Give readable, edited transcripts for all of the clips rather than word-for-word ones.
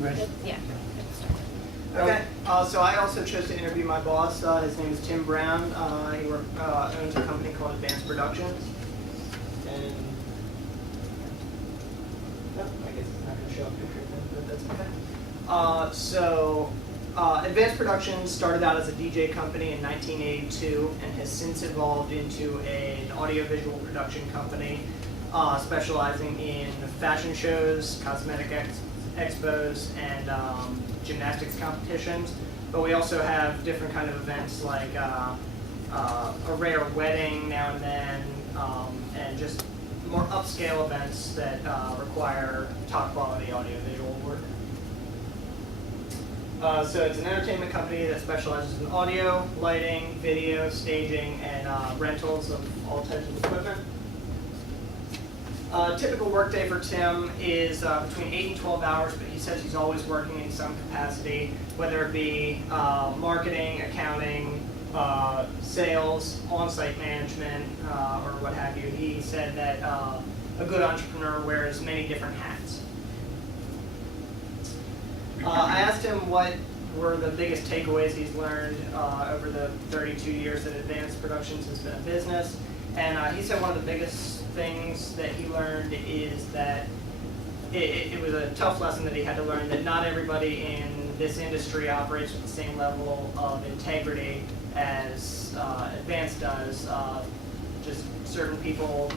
Ready? Yeah. Okay, so I also chose to interview my boss. His name is Tim Brown. He owns a company called Advanced Productions. And no, I guess it's not going to show up picture, but that's okay. Advanced Productions started out as a DJ company in 1982 and has since evolved into an audiovisual production company specializing in fashion shows, cosmetic expos, and gymnastics competitions. But we also have different kind of events like a rare wedding now and then, and just more upscale events that require top quality audiovisual work. So it's an entertainment company that specializes in audio, lighting, video, staging, and rentals of all types of equipment. Typical workday for Tim is between 8 and 12 hours, but he says he's always working in some capacity, whether it be marketing, accounting, sales, on-site management, or what have you. He said that a good entrepreneur wears many different hats. I asked him what were the biggest takeaways he's learned over the 32 years that Advanced Productions has been a business. And he said one of the biggest things that he learned is that it was a tough lesson that he had to learn, that not everybody in this industry operates with the same level of integrity as Advanced does. Just certain people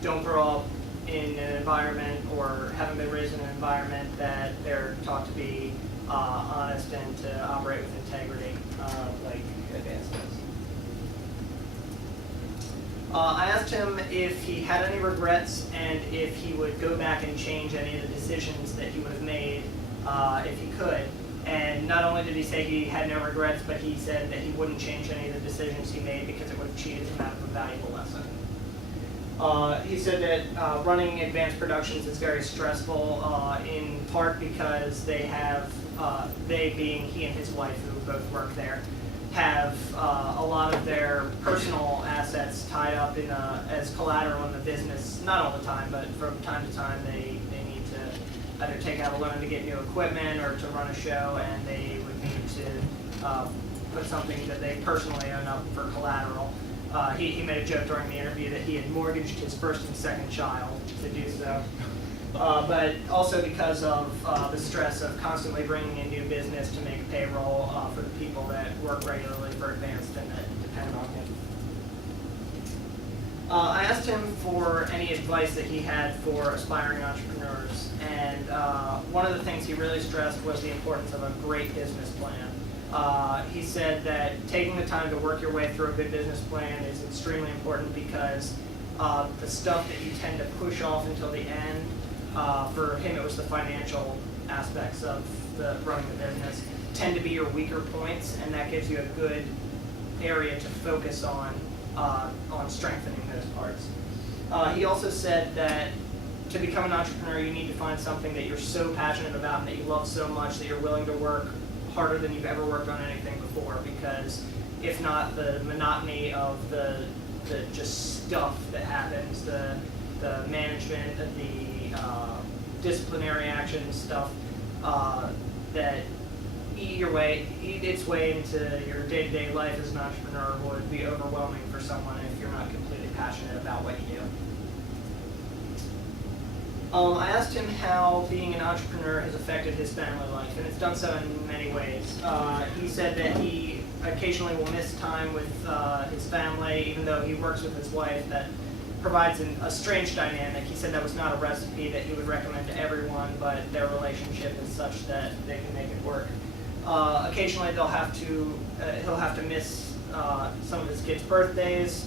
don't grow up in an environment or haven't been raised in an environment that they're taught to be honest and to operate with integrity like Advanced does. I asked him if he had any regrets and if he would go back and change any of the decisions that he would have made if he could. And not only did he say he had no regrets, but he said that he wouldn't change any of the decisions he made because it would have cheated him out of a valuable lesson. He said that running Advanced Productions is very stressful, in part because they being he and his wife who both work there, have a lot of their personal assets tied up in as collateral in the business. Not all the time, but from time to time they need to either take out a loan to get new equipment or to run a show, and they would need to put something that they personally own up for collateral. He made a joke during the interview that he had mortgaged his first and second child to do so. But also because of the stress of constantly bringing in new business to make payroll for the people that work regularly for Advanced and that depend on him. I asked him for any advice that he had for aspiring entrepreneurs, and one of the things he really stressed was the importance of a great business plan. He said that taking the time to work your way through a good business plan is extremely important because the stuff that you tend to push off until the end, for him it was the financial aspects of running the business, tend to be your weaker points, and that gives you a good area to focus on strengthening those parts. He also said that to become an entrepreneur you need to find something that you're so passionate about and that you love so much that you're willing to work harder than you've ever worked on anything before, because if not, the monotony of the just stuff that happens, the management, the disciplinary action stuff that eat its way into your day-to-day life as an entrepreneur would be overwhelming for someone if you're not completely passionate about what you do. I asked him how being an entrepreneur has affected his family life, and it's done so in many ways. He said that he occasionally will miss time with his family, even though he works with his wife. That provides a strange dynamic. He said that was not a recipe that he would recommend to everyone, but their relationship is such that they can make it work. Occasionally he'll have to miss some of his kids' birthdays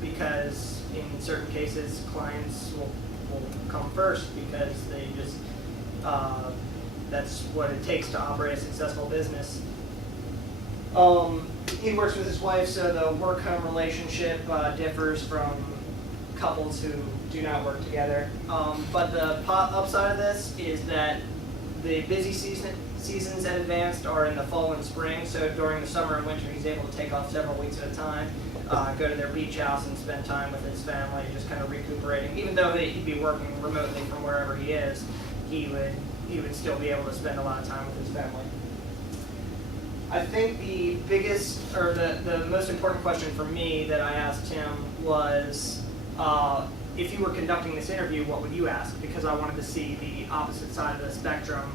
because in certain cases clients will come first because they just that's what it takes to operate a successful business. He works with his wife, so the work-home relationship differs from couples who do not work together. But the upside of this is that the busy seasons at Advanced are in the fall and spring, so during the summer and winter he's able to take off several weeks at a time, go to their beach house and spend time with his family, just kind of recuperating. Even though he'd be working remotely from wherever he is, he would he would still be able to spend a lot of time with his family. I think the biggest, or the most important question for me that I asked him was, if you were conducting this interview, what would you ask? Because I wanted to see the opposite side of the spectrum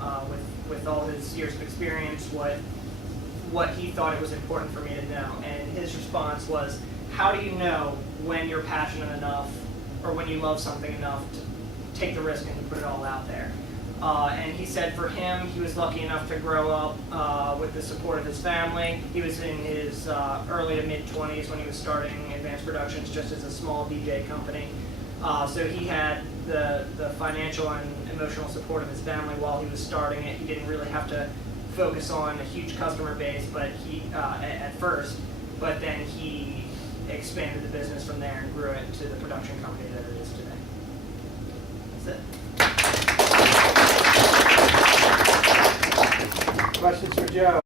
with all his years of experience, what he thought it was important for me to know. And his response was, how do you know when you're passionate enough or when you love something enough to take the risk and to put it all out there? And he said for him, he was lucky enough to grow up with the support of his family. He was in his early to mid-20s when he was starting Advanced Productions just as a small DJ company. So he had the financial and emotional support of his family while he was starting it. He didn't really have to focus on a huge customer base, but at first, but then he expanded the business from there and grew it to the production company that it is today. That's it. Questions for Joe?